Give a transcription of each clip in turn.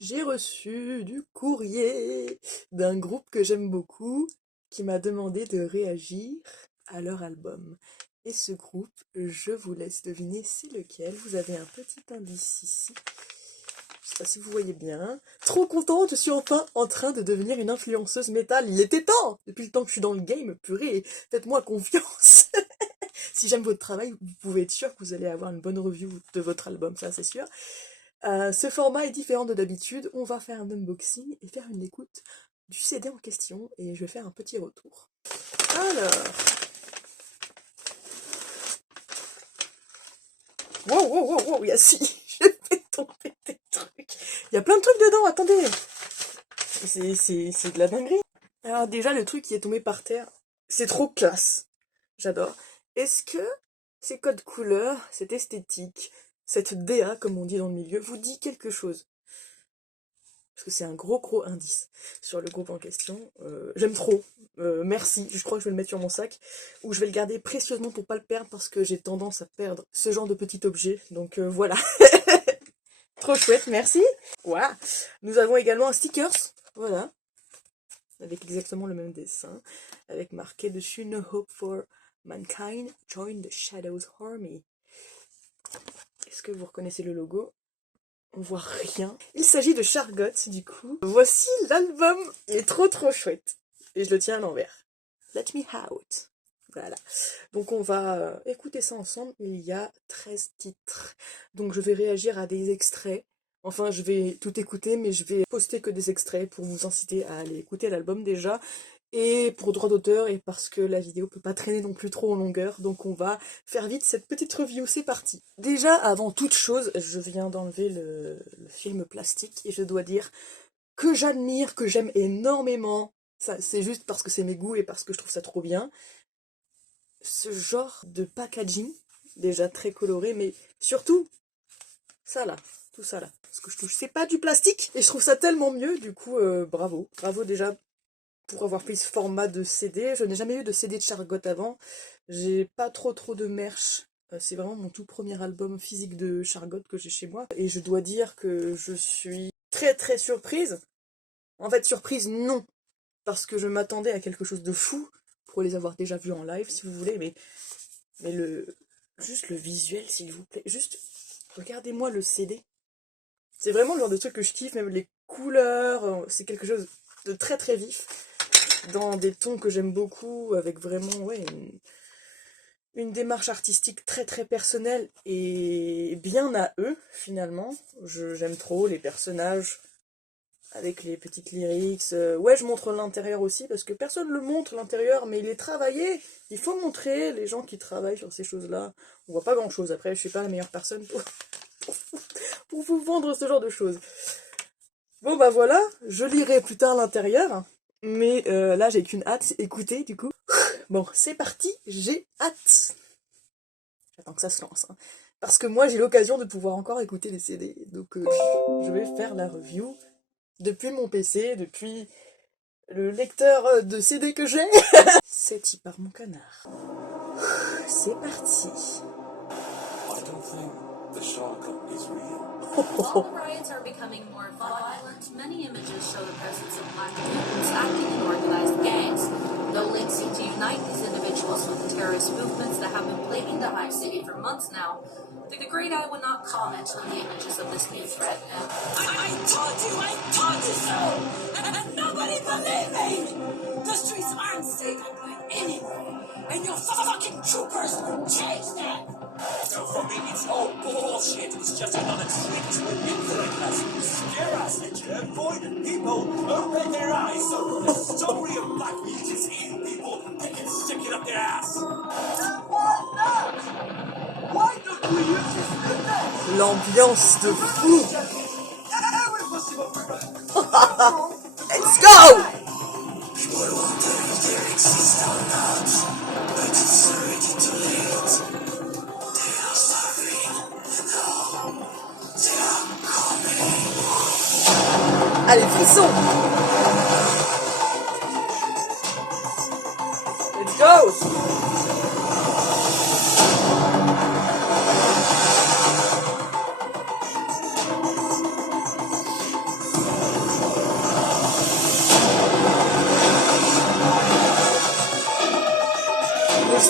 J'ai reçu du courrier d'un groupe que j'aime beaucoup qui m'a demandé de réagir à leur album. Et ce groupe, je vous laisse deviner c'est lequel. Vous avez un petit indice ici. Je sais pas si vous voyez bien. Trop contente, je suis enfin en train de devenir une influenceuse métal. Il était temps! Depuis le temps que je suis dans le game, purée, faites-moi confiance. Si j'aime votre travail, vous pouvez être sûr que vous allez avoir une bonne review de votre album, ça c'est sûr. Ce format est différent de d'habitude. On va faire un unboxing et faire une écoute du CD en question et je vais faire un petit retour. Alors, wow, il y a si, je fais tomber des trucs. Il y a plein de trucs dedans, attendez. C'est de la dinguerie. Alors déjà, le truc qui est tombé par terre, c'est trop classe. J'adore. Est-ce que ces codes couleurs, cette esthétique, cette DA, comme on dit dans le milieu, vous dit quelque chose? Parce que c'est un gros indice sur le groupe en question. J'aime trop. Merci. Je crois que je vais le mettre sur mon sac. Ou je vais le garder précieusement pour pas le perdre parce que j'ai tendance à perdre ce genre de petit objet. Donc voilà. Trop chouette, merci. Voilà. Nous avons également un stickers. Voilà. Avec exactement le même dessin. Avec marqué dessus No Hope for Mankind, Join the Shadows Army. Est-ce que vous reconnaissez le logo? On voit rien. Il s'agit de Chargot, du coup. Voici l'album. Il est trop chouette. Et je le tiens à l'envers. Let me out. Voilà. Donc on va écouter ça ensemble. Il y a 13 titres. Donc je vais réagir à des extraits. Enfin, je vais tout écouter, mais je vais poster que des extraits pour vous inciter à aller écouter l'album déjà. Et pour droit d'auteur, et parce que la vidéo peut pas traîner non plus trop en longueur, donc on va faire vite cette petite review, c'est parti. Déjà, avant toute chose, je viens d'enlever le film plastique, et je dois dire que j'admire, que j'aime énormément, ça c'est juste parce que c'est mes goûts et parce que je trouve ça trop bien, ce genre de packaging, déjà très coloré, mais surtout, ça là, tout ça là, ce que je touche, c'est pas du plastique, et je trouve ça tellement mieux, du coup, bravo, bravo déjà pour avoir pris ce format de CD. Je n'ai jamais eu de CD de Chargot avant. J'ai pas trop de merch. C'est vraiment mon tout premier album physique de Chargot que j'ai chez moi. Et je dois dire que je suis très surprise. En fait, surprise, non. Parce que je m'attendais à quelque chose de fou pour les avoir déjà vus en live, si vous voulez. Mais juste le visuel, s'il vous plaît. Juste, regardez-moi le CD. C'est vraiment le genre de truc que je kiffe, même les couleurs. C'est quelque chose de très vif. Dans des tons que j'aime beaucoup, avec vraiment ouais, une démarche artistique très personnelle et bien à eux, finalement. J'aime trop les personnages, avec les petites lyrics. Ouais, je montre l'intérieur aussi, parce que personne ne le montre, l'intérieur, mais il est travaillé. Il faut montrer les gens qui travaillent sur ces choses-là. On voit pas grand-chose. Après, je suis pas la meilleure personne pour vous vendre ce genre de choses. Bon, bah voilà, je lirai plus tard l'intérieur. Mais là, j'ai qu'une hâte. Écoutez, du coup. Bon, c'est parti, j'ai hâte. J'attends que ça se lance. Hein. Parce que moi, j'ai l'occasion de pouvoir encore écouter les CD. Donc, je vais faire la review depuis mon PC, depuis le lecteur de CD que j'ai. C'est type par mon canard. C'est parti. I don't think the shotgun is real. While the riots are becoming more violent, many images show the presence of black mutants acting in organized gangs. No links seem to unite these individuals with the terrorist movements that have been plaguing the Hive City for months now. The Great Eye would not comment on the images of this new threat. I told you so! And nobody believed me! The streets aren't safe anymore, and your fucking troopers changed that! So for me, it's all bullshit. It's just another trick to manipulate us, scare us, and to avoid people open their eyes. So the story of black mutants eating people, they can stick it up their ass. Why not? Why don't we use this? L'ambiance de fou. Let's go. People wonder if there exists or not, but it's already too late. Allez, frisson! Let's go!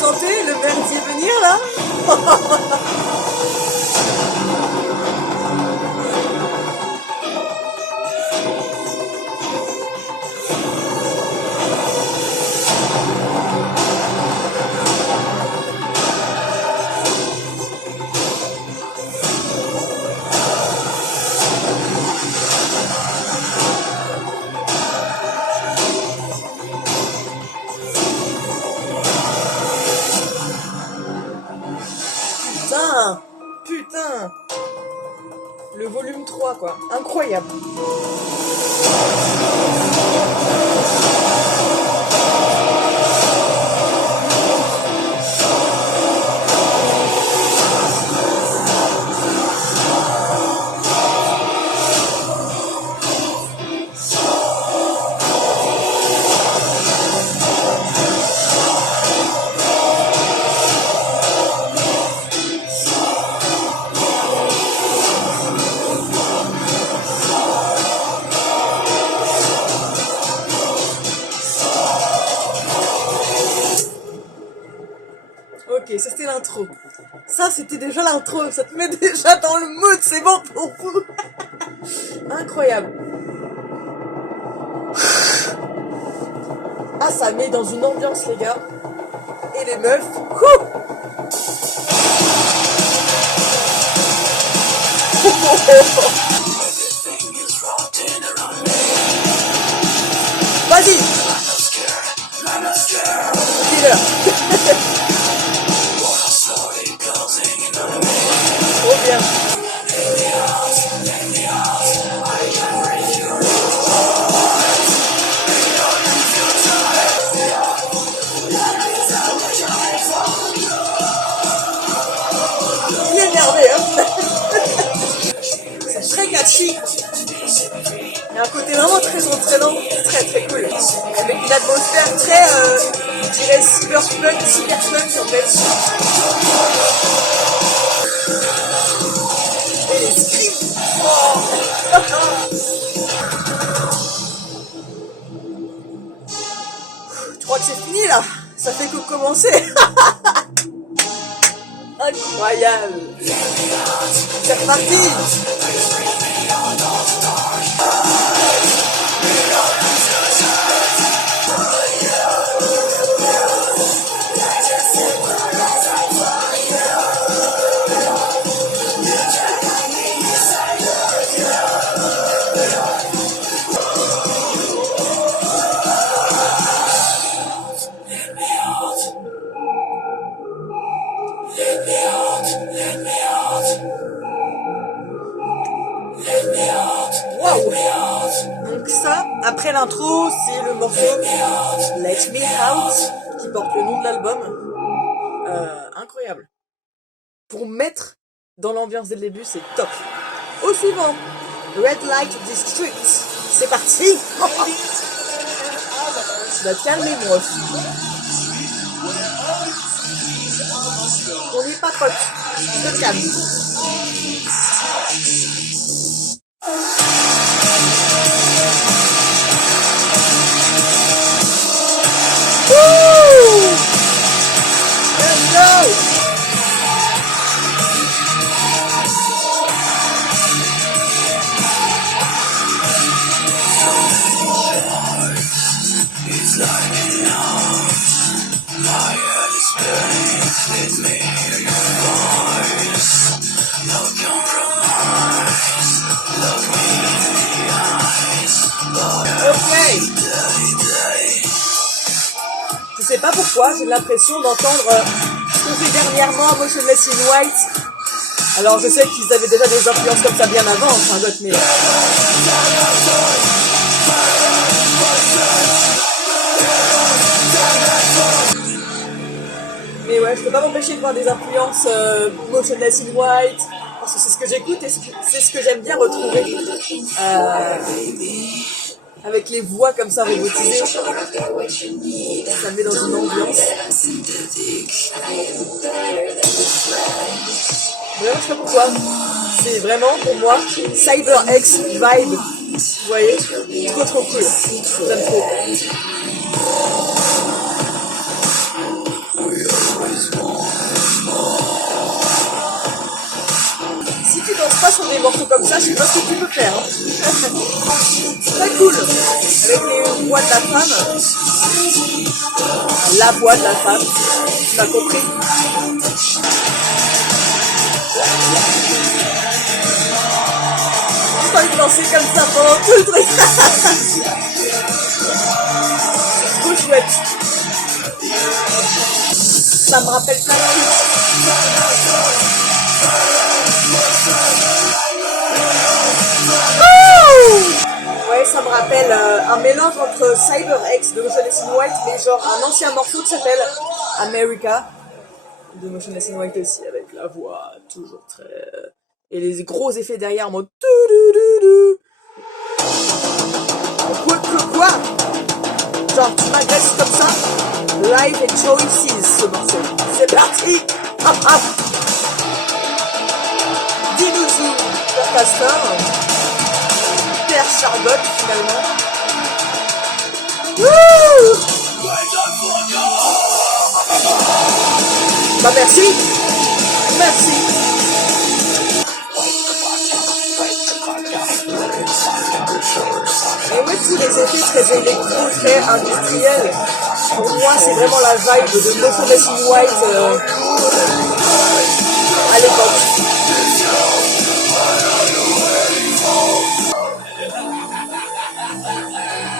sentez le merdier venir là? Putain! Putain! Le volume 3 quoi. Incroyable. Ok, ça c'était l'intro. Ça c'était déjà l'intro, ça te met déjà dans le mood, c'est bon pour vous. Incroyable. Ah, ça met dans une ambiance les gars. Et les meufs. Vas-y. Killer. Trop bien. Il est énervé, hein. C'est très catchy. Il y a un côté vraiment très entraînant, très très cool. Avec une atmosphère très, je dirais, cyberpunk en fait. Et les scripts. Oh. Tu crois que c'est fini là? Ça fait que commencer. Incroyable. C'est reparti. Wow. Donc ça, après l'intro, c'est le morceau Let Me Out qui porte le nom de l'album. Incroyable. Pour mettre dans l'ambiance dès le début, c'est top. Au suivant, Red Light District. C'est parti. Tu vas te calmer, moi aussi. On n'y papote. Je te calme. Woo! Let's go! Ok. Je sais pas pourquoi, j'ai l'impression d'entendre ce qu'on fait dernièrement à Motionless in White. Alors je sais qu'ils avaient déjà des influences comme ça bien avant, enfin d'autres, mais... Mais ouais, je peux pas m'empêcher de voir des influences Motionless in White, parce que c'est ce que j'écoute et c'est ce que j'aime bien retrouver. Avec les voix comme ça robotisées, ça me met dans une ambiance. Vraiment, je sais pas pourquoi. C'est vraiment pour moi CyberX vibe. Vous voyez, trop cool. J'aime trop. sur des morceaux comme ça, je sais pas ce que tu peux faire. Hein. Très cool. Avec les voix de la femme. La voix de la femme. Tu as compris? J'ai pas envie de danser comme ça pendant tout le truc. Trop chouette. Ça me rappelle plein de trucs. Ouais, ça me rappelle un mélange entre Cyber X de Motion in White et genre un ancien morceau qui s'appelle America de Motion in White aussi, avec la voix toujours très... et les gros effets derrière en mode... Quoi? Genre tu m'agresses comme ça? Life and Choices, ce morceau. C'est parti. Dis-nous tout, Père Castor. Père Charlotte, finalement. Wouh! Bah merci. Merci. Et ouais, tous les effets très électriques, très industriels. Pour moi, c'est vraiment la vibe de Motion in White à l'époque.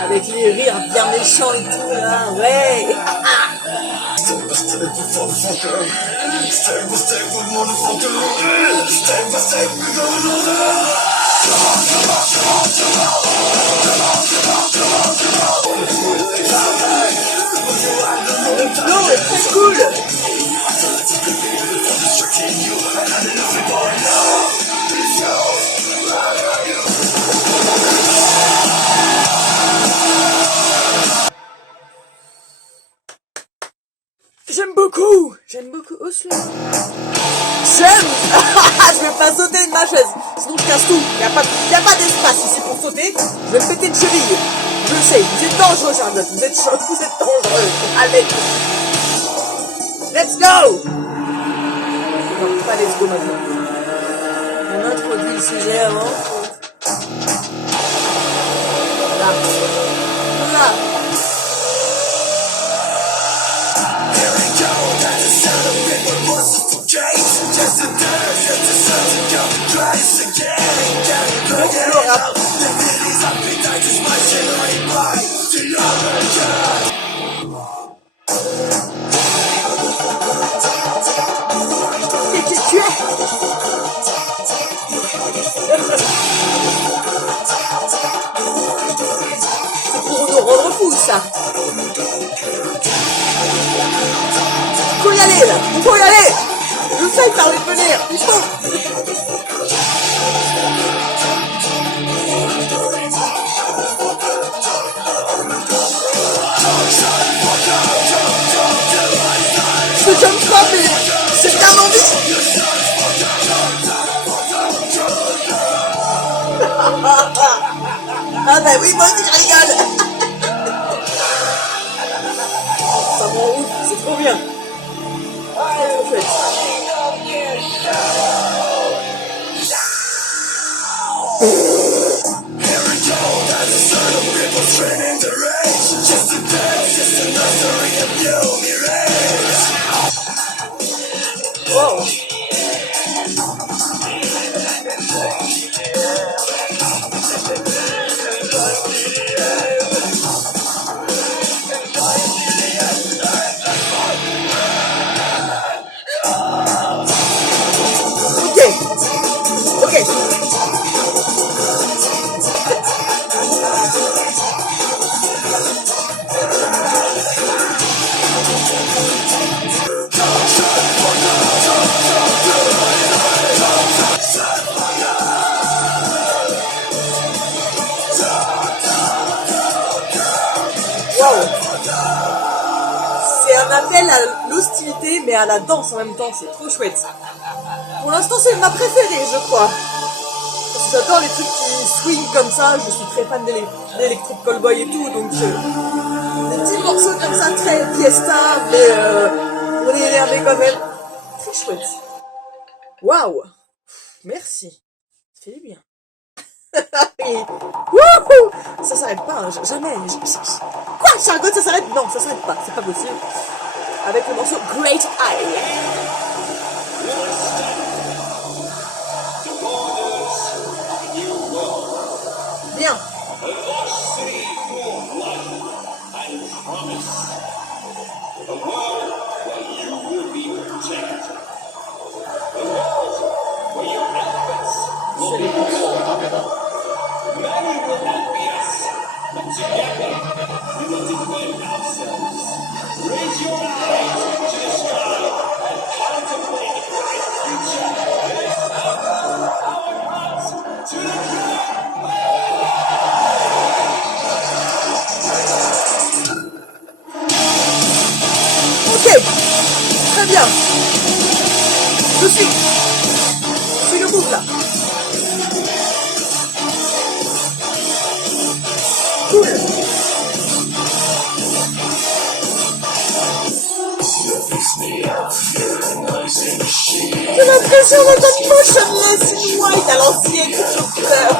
Avec les rires bien méchants et tout, là, ouais. Le flow est très cool. J'aime beaucoup Oslo. J'aime. Je vais pas sauter de ma chaise, sinon je casse tout. Y a pas d'espace ici pour sauter. Je vais me péter une cheville. Je le sais, vous êtes dangereux, Charlotte. Vous êtes dangereux. Allez. Let's go. Non, pas let's go maintenant. On introduit le sujet avant. Là. Là. C'est pour nous rendre fous, ça. Faut y aller, là. Il faut y aller. Je sais que t'as envie de venir. Il faut. Je te jump pas, mais c'est un envie. Ah bah oui, moi aussi je rigole. Ça me rend ouf, c'est trop bien. C'est trop chouette. Wow. Ok. C'est un appel à l'hostilité, mais à la danse en même temps, c'est trop chouette. Pour l'instant, c'est ma préférée, je crois. Parce que j'adore les trucs qui swing comme ça, je suis très fan d'Electric Callboy et tout, donc des petits morceaux comme ça, très fiesta, mais on est énervé quand même. Très chouette. Waouh! Merci. C'est bien. Et... Wouhou! Ça s'arrête pas, hein, jamais. Quoi? Chargot, ça s'arrête? Non, ça s'arrête pas, c'est pas possible. Avec le morceau Great Eye. Bien. Ok, très bien. Je suis le groupe là. Cool. J'ai l'impression d'entendre Motionless in White à l'ancienne, je pleure.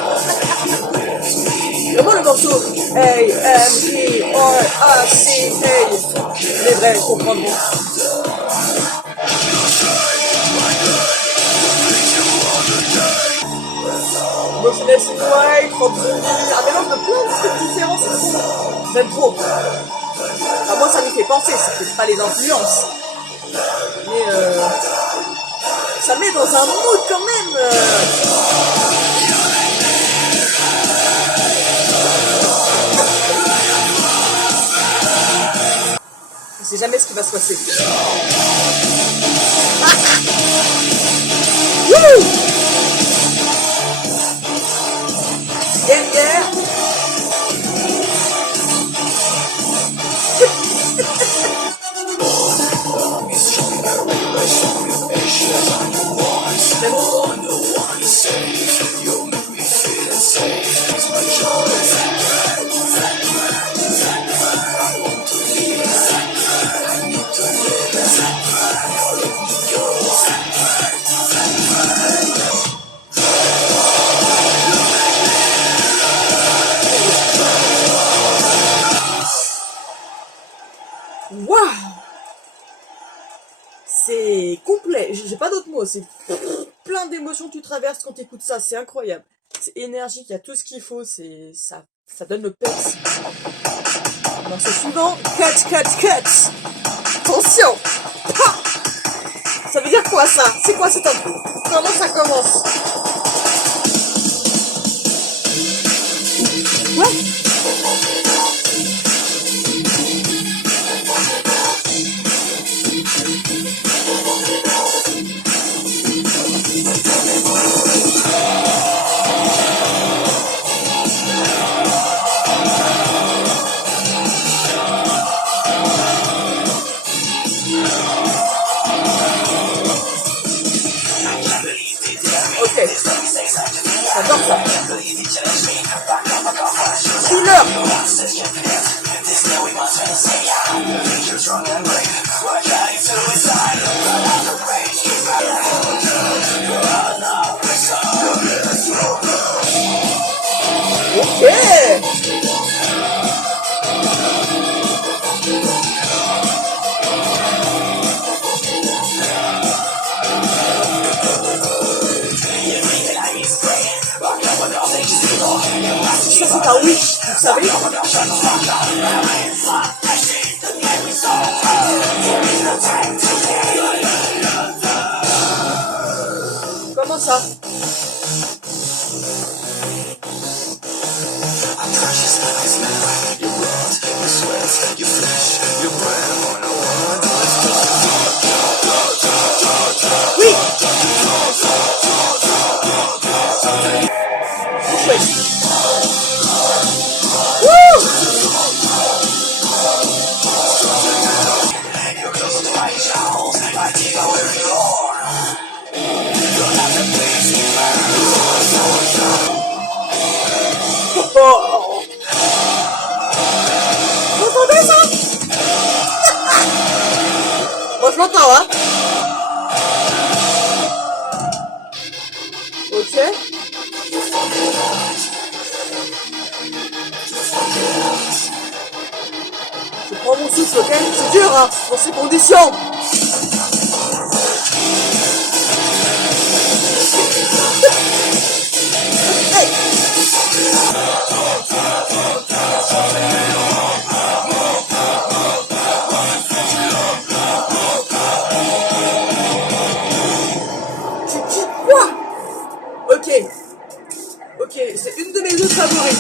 Vraiment le morceau A-M-G-R-A-C-A. Les vrais comprendront. Motionless in White, Rob Zombie, un mélange de plein de trucs différents, c'est trop. J'aime trop. Enfin, moi ça m'y fait penser, c'est peut-être pas les influences. Mais ça met dans un mood quand même. Je sais jamais ce qui va se passer. Wouhou! Yeah. Waouh! C'est complet, j'ai pas d'autres mots, c'est plein d'émotions que tu traverses quand tu écoutes ça, c'est incroyable. C'est énergique, il y a tout ce qu'il faut, c'est ça donne le peps. Morceau suivant, cut. Attention! Ha! Ça veut dire quoi ça? C'est quoi cet intro? Comment ça commence? Ouais. Ok. J'adore ça. Killer. Ok. Ça c'est un wish, vous savez. Comment ça? Oui. Chouette. Oh. Vous entendez ça? Moi je l'entends, hein. Ok. Je prends mon souffle, ok? C'est dur, hein, dans ces conditions. Hey! Tu quittes quoi? Ok. Ok, c'est une de mes autres favoris.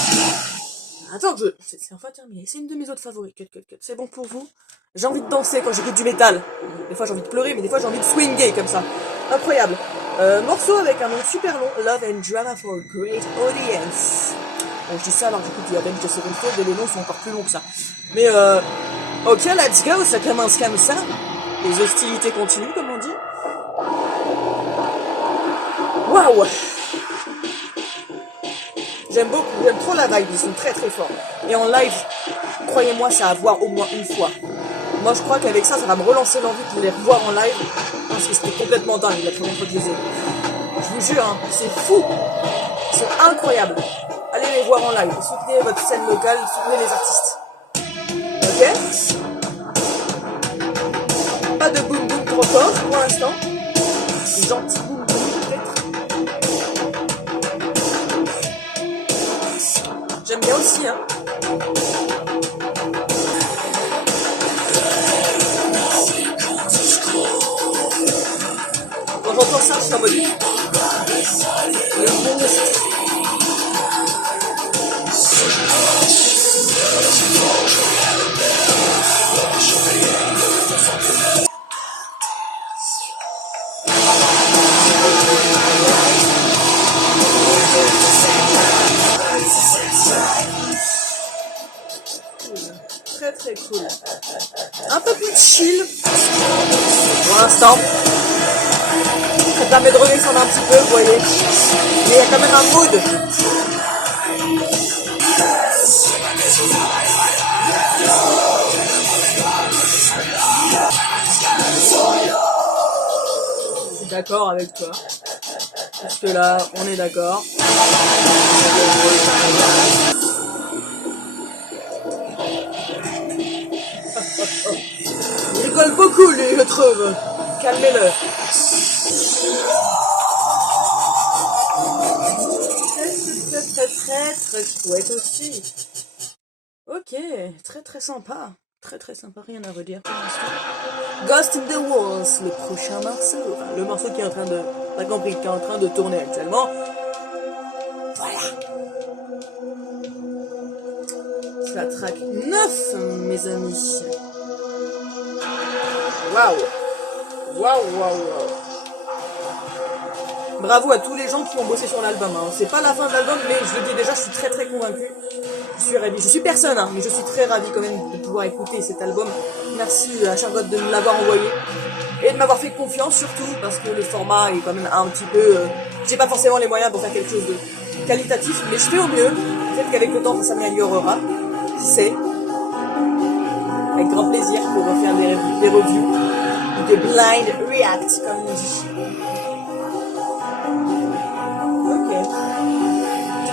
Attends, c'est enfin terminé. C'est une de mes autres favoris. Cut. C'est bon pour vous? J'ai envie de danser quand j'écoute du métal. Des fois j'ai envie de pleurer, mais des fois j'ai envie de swinguer comme ça. Incroyable. Morceau avec un nom super long. Love and Drama for a Great Audience. Bon, je dis ça alors que j'écoute The Avenged Sevenfold et les noms sont encore plus longs que ça. Mais ok, let's go. Ça commence comme ça. Les hostilités continuent, comme on dit. Waouh! J'aime beaucoup, j'aime trop la vibe, ils sont très très forts. Et en live, croyez-moi, ça à voir au moins une fois. Moi je crois qu'avec ça, ça va me relancer l'envie de les revoir en live. Parce que c'était complètement dingue la première fois que je les ai. Je vous jure, hein, c'est fou. Ils sont incroyables. Allez les voir en live, soutenez votre scène locale, soutenez les artistes. Ok? Pas de boom boom trop fort pour l'instant. Gentil boom boom peut-être. J'aime bien aussi, hein. Quand j'entends ça, je suis en mode... Le monstre. Très très cool. Un peu plus chill pour l'instant. Ça permet de redescendre un petit peu, vous voyez. Mais il y a quand même un mood. Je suis d'accord avec toi. Parce que là, on est d'accord. Il rigole beaucoup, lui, je trouve. Calmez-le. Très chouette aussi. Ok, très sympa. Très sympa, rien à redire pour l'instant. Ghost in the Walls, le prochain morceau. Enfin, le morceau qui est en train de... T'as compris, qui est en train de tourner actuellement. Voilà. C'est la track 9, mes amis. Waouh. Bravo à tous les gens qui ont bossé sur l'album. Hein. C'est pas la fin de l'album, mais je le dis déjà, je suis très convaincue. Je suis ravie. Je suis personne, hein, mais je suis très ravie quand même de pouvoir écouter cet album. Merci à Charlotte de me l'avoir envoyé. Et de m'avoir fait confiance surtout, parce que le format est quand même un petit peu... j'ai pas forcément les moyens pour faire quelque chose de qualitatif, mais je fais au mieux. Peut-être qu'avec le temps, ça s'améliorera. Qui sait. Avec grand plaisir pour refaire des reviews. Ou des blind react, comme on dit.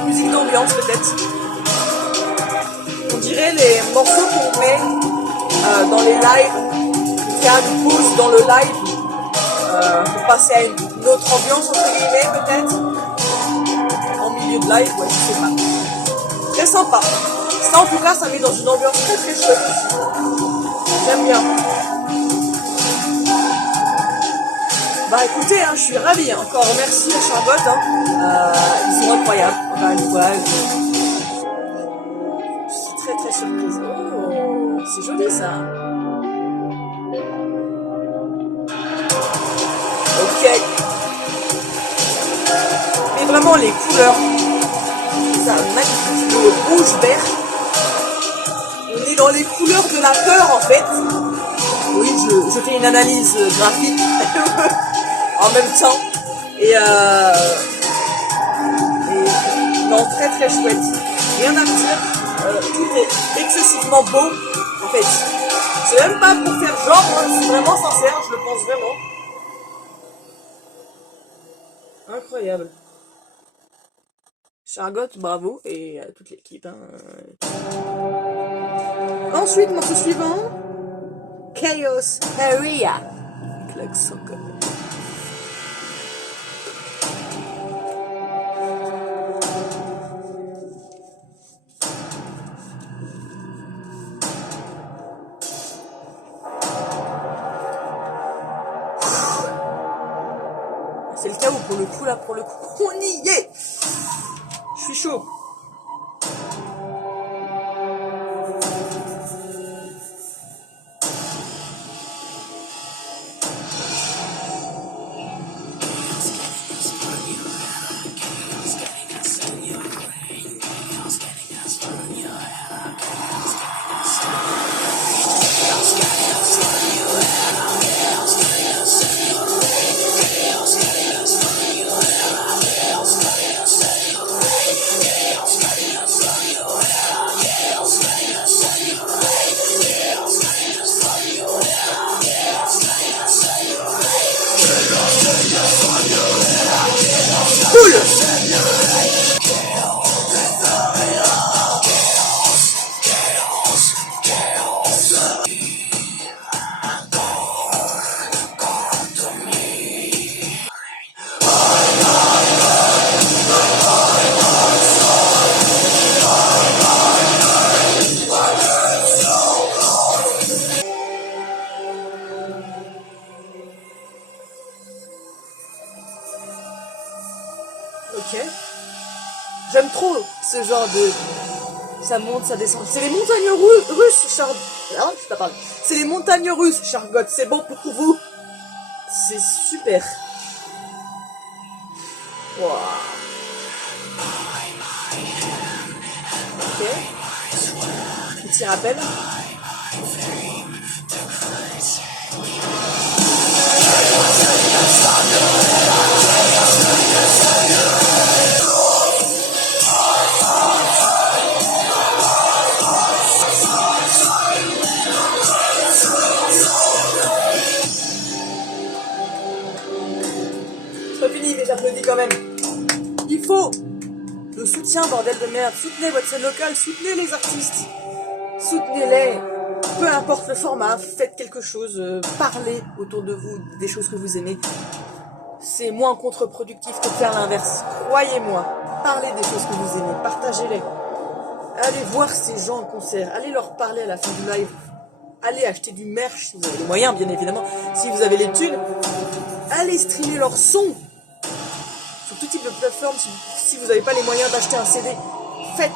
Musique d'ambiance peut-être. On dirait les morceaux qu'on met dans les lives, qui a une pause dans le live pour passer à une autre ambiance entre guillemets peut-être. En milieu de live, ouais, je sais pas. Très sympa. Ça en tout cas, ça met dans une ambiance très chouette aussi. J'aime bien. Bah écoutez, hein, je suis ravie, hein. Encore merci à Charlotte, hein. Ils sont incroyables, encore une fois. Je suis très surprise. Oh, c'est joli ça. Ok. Mais vraiment les couleurs, c'est ça, magnifique. Le rouge-vert. On est dans les couleurs de la peur en fait. Oui, je fais une analyse graphique. En même temps et non, très chouette, rien à me dire, tout est excessivement beau en fait, c'est même pas pour faire genre, hein, c'est vraiment sincère, je le pense vraiment incroyable. Chargot, bravo, et à toute l'équipe. Hein. Ensuite, morceau suivant, Chaos Area. Klaxon quand même. C'est le chaos pour le coup, là, pour le coup. On y est! Je suis chaud. Ok. J'aime trop ce genre de... Ça monte, ça descend. C'est les montagnes russes, Chargot. Ah, je t'en parle. C'est les montagnes russes, Chargot. C'est bon pour vous. C'est super. Wow. Ok. Petit rappel. C'est pas fini, mais j'applaudis quand même. Il faut le soutien, bordel de merde. Soutenez votre scène locale, soutenez les artistes. Soutenez-les. Peu importe le format, faites quelque chose, parlez autour de vous des choses que vous aimez. C'est moins contre-productif que de faire l'inverse. Croyez-moi, parlez des choses que vous aimez, partagez-les. Allez voir ces gens en concert, allez leur parler à la fin du live. Allez acheter du merch si vous avez les moyens, bien évidemment. Si vous avez les thunes, allez streamer leur son. Sur tout type de plateforme, si vous n'avez pas les moyens d'acheter un CD, faites.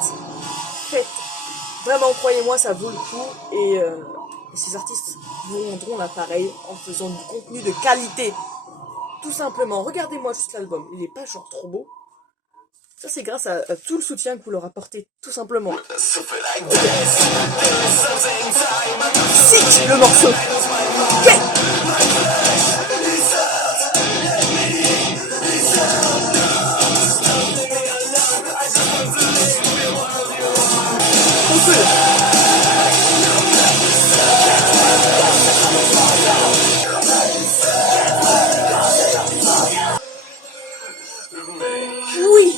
Vraiment, croyez-moi, ça vaut le coup. Et ces artistes vous rendront l'appareil en faisant du contenu de qualité. Tout simplement, regardez-moi juste l'album. Il est pas genre trop beau. Ça, c'est grâce à tout le soutien que vous leur apportez, tout simplement. Okay. Cite le morceau. Yeah. On peut. Oui.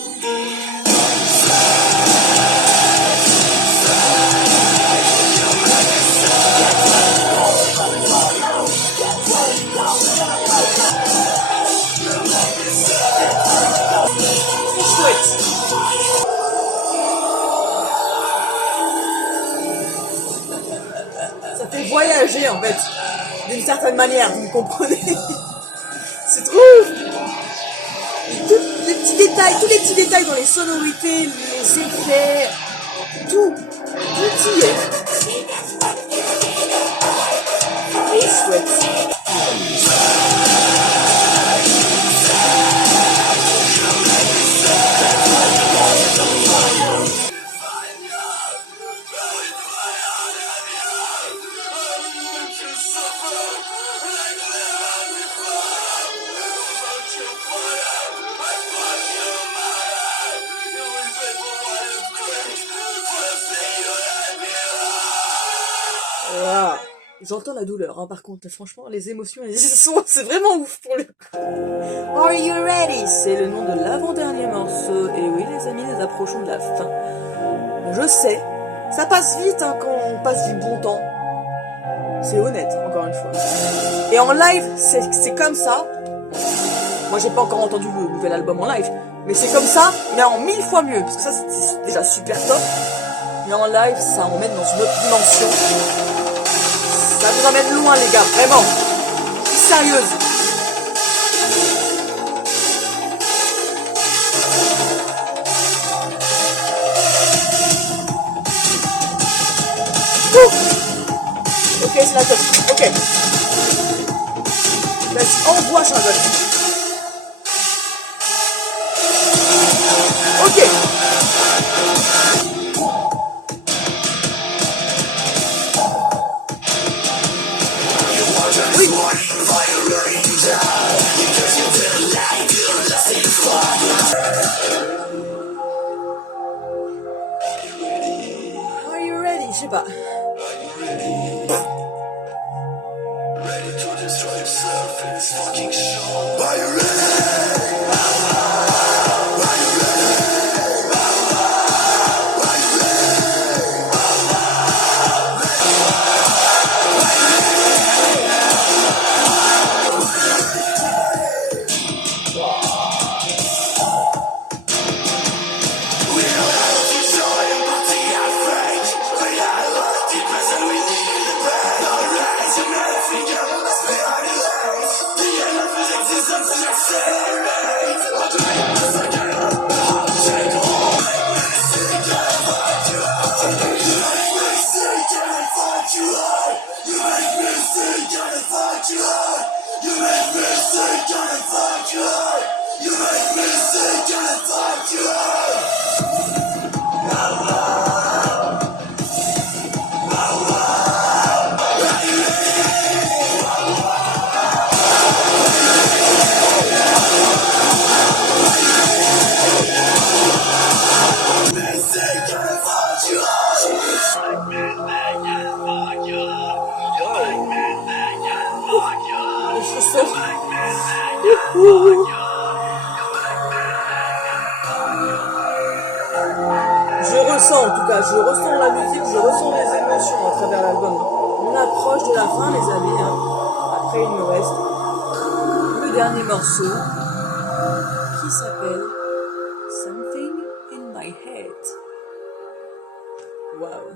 Ça fait voyager en fait, d'une certaine manière, vous me comprenez. C'est trop. Tous les petits détails dans les sonorités, les effets, tout y est. Et chouette. Wow. J'entends la douleur, hein, par contre, franchement, les émotions, c'est vraiment ouf pour le coup. Are you ready? C'est le nom de l'avant-dernier morceau. Et oui, les amis, nous approchons de la fin. Je sais, ça passe vite hein, quand on passe du bon temps. C'est honnête, encore une fois. Et en live, c'est comme ça. Moi, j'ai pas encore entendu le nouvel album en live, mais c'est comme ça, mais en 1000 fois mieux, parce que ça, c'est déjà super top. Mais en live, ça emmène dans une autre dimension. Ça vous emmène loin, les gars, vraiment. Sérieuse. Ok, c'est la top. Ok. Vas-y, envoie, Charlotte. Ok. Oui. Are you ready? Je sais pas. Ready to destroy yourself in this fucking show. Are you ready? Je ressens la musique, je ressens les émotions à travers l'album. On approche de la fin, les amis. Hein. Après, il nous reste le dernier morceau qui s'appelle Something in My Head. Waouh.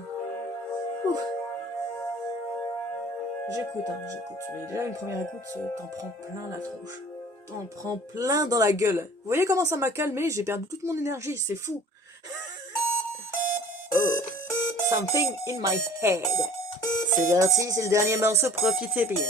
J'écoute. Mais déjà, une première écoute, t'en prends plein la tronche. T'en prends plein dans la gueule. Vous voyez comment ça m'a calmé? J'ai perdu toute mon énergie, c'est fou. Oh, Something in My Head. C'est parti, c'est le dernier morceau, profitez bien.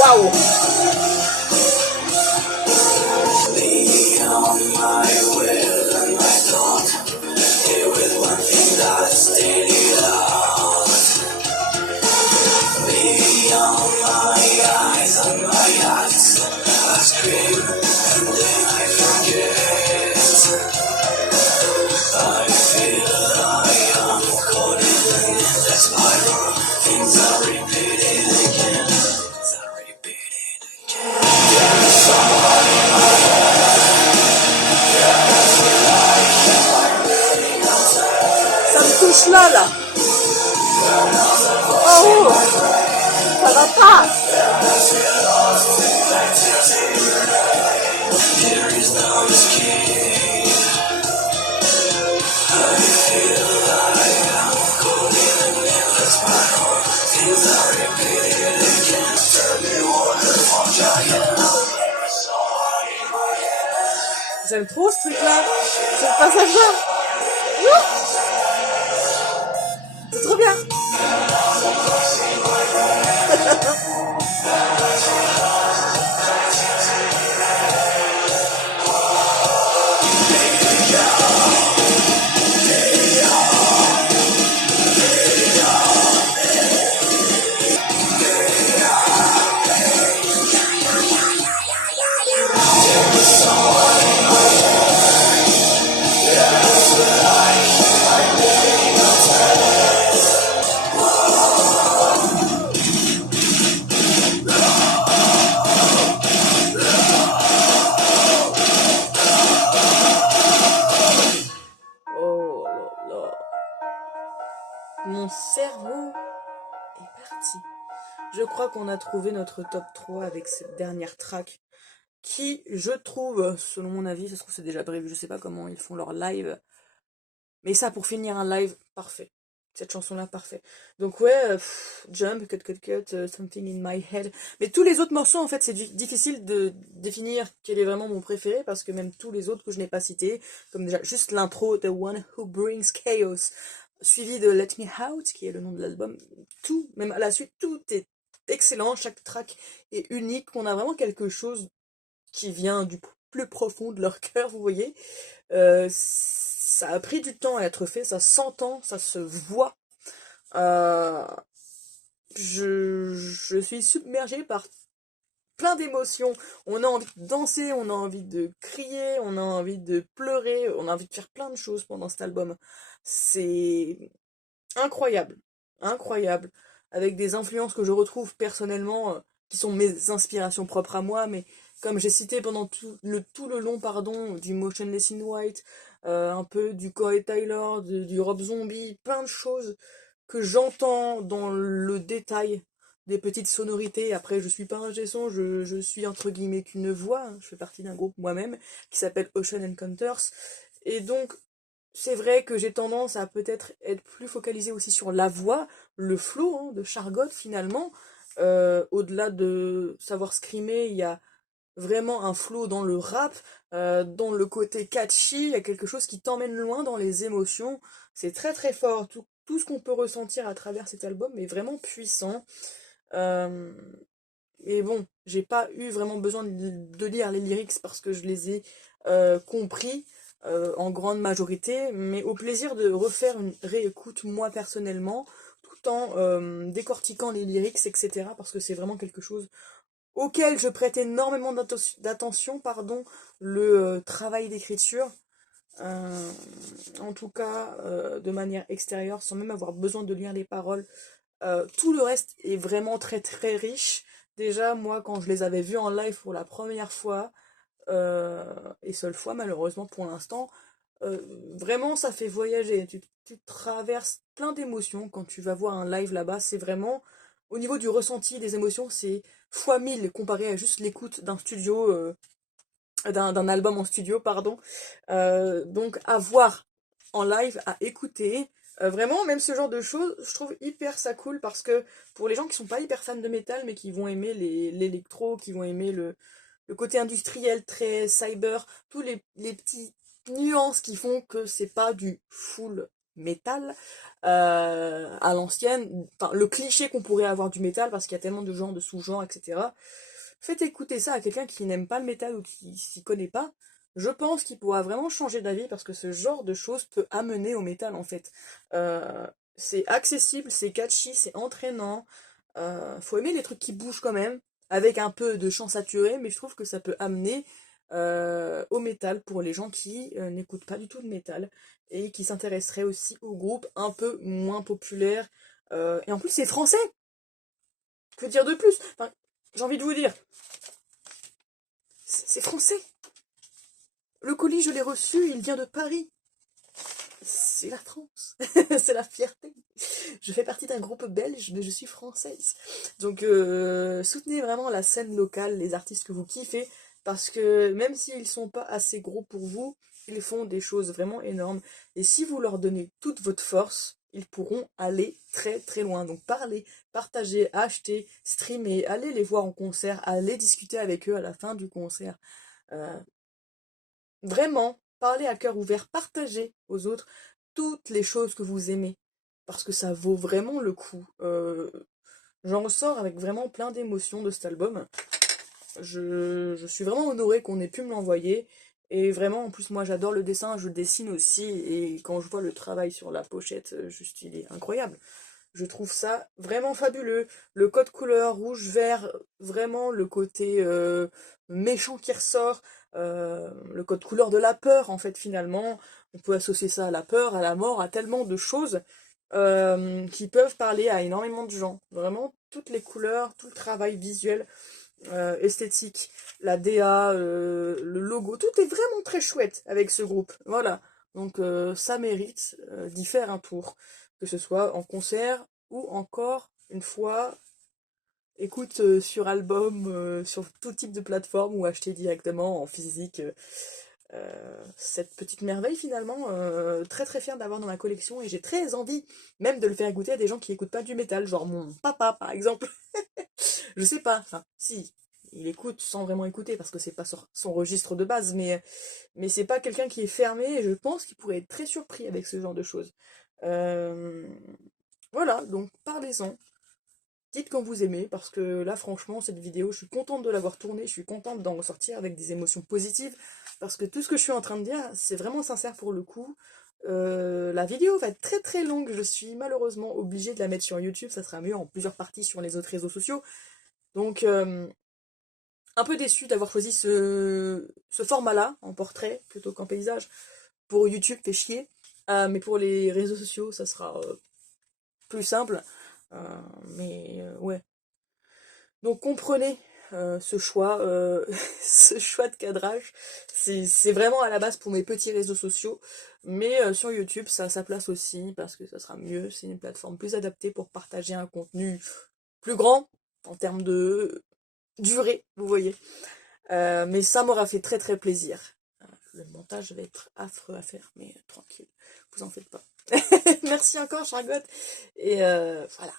Waouh. Là. Oh, ça va pas. J'aime trop ce truc-là, ce passage-là. C'est trop bien. Mon cerveau est parti. Je crois qu'on a trouvé notre top 3 avec cette dernière track qui, je trouve, selon mon avis, ça se trouve c'est déjà prévu, je sais pas comment ils font leur live, mais ça pour finir un live, parfait. Cette chanson-là, parfait. Donc ouais, Jump, Cut Cut Cut, Something in My Head. Mais tous les autres morceaux, en fait, c'est difficile de définir quel est vraiment mon préféré, parce que même tous les autres que je n'ai pas cités, comme déjà juste l'intro, The One Who Brings Chaos, suivi de Let Me Out, qui est le nom de l'album, tout, même à la suite, tout est excellent, chaque track est unique, on a vraiment quelque chose qui vient du plus profond de leur cœur, vous voyez. Ça a pris du temps à être fait, ça s'entend, ça se voit. Euh, je suis submergée par plein d'émotions. On a envie de danser, on a envie de crier, on a envie de pleurer, on a envie de faire plein de choses pendant cet album. C'est incroyable, incroyable, avec des influences que je retrouve personnellement, qui sont mes inspirations propres à moi, mais comme j'ai cité pendant tout le long, pardon, du Motionless in White, un peu du Corey Taylor, du Rob Zombie, plein de choses que j'entends dans le détail des petites sonorités. Après, je suis pas un son, je suis entre guillemets qu'une voix, hein. Je fais partie d'un groupe moi-même qui s'appelle Ocean Encounters, et donc c'est vrai que j'ai tendance à peut-être être plus focalisée aussi sur la voix, le flow, hein, de Chargot finalement. Au-delà de savoir screamer, il y a vraiment un flow dans le rap, dans le côté catchy, il y a quelque chose qui t'emmène loin dans les émotions. C'est très très fort. Tout ce qu'on peut ressentir à travers cet album est vraiment puissant. Euh, et bon, j'ai pas eu vraiment besoin de lire les lyrics parce que je les ai compris en grande majorité, mais au plaisir de refaire une réécoute moi personnellement, tout en décortiquant les lyrics, etc. Parce que c'est vraiment quelque chose auquel je prête énormément d'attention, pardon, le travail d'écriture. Euh, En tout cas, de manière extérieure, sans même avoir besoin de lire les paroles. Tout le reste est vraiment très très riche. Déjà, moi, quand je les avais vus en live pour la première fois, euh, et seule fois malheureusement pour l'instant, euh, vraiment ça fait voyager. Tu traverses plein d'émotions quand tu vas voir un live là-bas. C'est vraiment, au niveau du ressenti des émotions, c'est fois 1000 comparé à juste l'écoute d'un studio, d'un album en studio, pardon. Donc à voir en live, à écouter. Vraiment, même ce genre de choses, je trouve hyper ça cool parce que pour les gens qui sont pas hyper fans de métal, mais qui vont aimer l'électro, qui vont aimer le côté industriel très cyber, tous les petits nuances qui font que c'est pas du full métal à l'ancienne, enfin le cliché qu'on pourrait avoir du métal parce qu'il y a tellement de genres, de sous-genres, etc. Faites écouter ça à quelqu'un qui n'aime pas le métal ou qui s'y connaît pas. Je pense qu'il pourra vraiment changer d'avis parce que ce genre de choses peut amener au métal en fait. C'est accessible, c'est catchy, c'est entraînant. Faut aimer les trucs qui bougent quand même, avec un peu de chant saturé, mais je trouve que ça peut amener au métal pour les gens qui n'écoutent pas du tout de métal et qui s'intéresseraient aussi aux groupes un peu moins populaires. Et en plus, c'est français! Que dire de plus? Enfin, j'ai envie de vous dire, c'est français. Le colis, je l'ai reçu, il vient de Paris. C'est la France. C'est la fierté. Je fais partie d'un groupe belge, mais je suis française. Donc, soutenez vraiment la scène locale, les artistes que vous kiffez, parce que même s'ils sont pas assez gros pour vous, ils font des choses vraiment énormes. Et si vous leur donnez toute votre force, ils pourront aller très très loin. Donc parlez, partagez, achetez, streamez, allez les voir en concert, allez discuter avec eux à la fin du concert. Euh, Vraiment, parlez à cœur ouvert, partagez aux autres toutes les choses que vous aimez, parce que ça vaut vraiment le coup. J'en ressors avec vraiment plein d'émotions de cet album. Je suis vraiment honorée qu'on ait pu me l'envoyer. Et vraiment, en plus, moi j'adore le dessin, je dessine aussi, et quand je vois le travail sur la pochette, juste il est incroyable. Je trouve ça vraiment fabuleux. Le code couleur rouge-vert, vraiment le côté méchant qui ressort. Le code couleur de la peur, en fait, finalement. On peut associer ça à la peur, à la mort, à tellement de choses qui peuvent parler à énormément de gens. Vraiment, toutes les couleurs, tout le travail visuel, esthétique, la DA, le logo, tout est vraiment très chouette avec ce groupe. Voilà. Donc ça mérite d'y faire un tour. que ce soit en concert ou encore une fois écoute sur album, sur tout type de plateforme ou acheter directement en physique. Cette petite merveille finalement, très très fière d'avoir dans ma collection et j'ai très envie même de le faire goûter à des gens qui écoutent pas du métal, genre mon papa par exemple. Je sais pas, enfin si, il écoute sans vraiment écouter parce que c'est pas son registre de base, mais c'est pas quelqu'un qui est fermé et je pense qu'il pourrait être très surpris avec ce genre de choses. Euh, voilà, donc parlez-en. Dites quand vous aimez, parce que là, franchement, cette vidéo, je suis contente de l'avoir tournée, je suis contente d'en ressortir avec des émotions positives, parce que tout ce que je suis en train de dire, c'est vraiment sincère pour le coup. La vidéo va être très très longue, je suis malheureusement obligée de la mettre sur YouTube, ça sera mieux en plusieurs parties sur les autres réseaux sociaux. Donc, un peu déçue d'avoir choisi ce format-là, en portrait, plutôt qu'en paysage. Pour YouTube, fait chier. Mais pour les réseaux sociaux, ça sera plus simple. Ouais. Donc comprenez ce choix, ce choix de cadrage. C'est vraiment à la base pour mes petits réseaux sociaux. Mais sur YouTube, ça a sa place aussi parce que ça sera mieux. C'est une plateforme plus adaptée pour partager un contenu plus grand en termes de durée, vous voyez. Mais ça m'aura fait très très plaisir. Le montage va être affreux à faire, mais tranquille, vous en faites pas. Merci encore, Charlotte. Et voilà.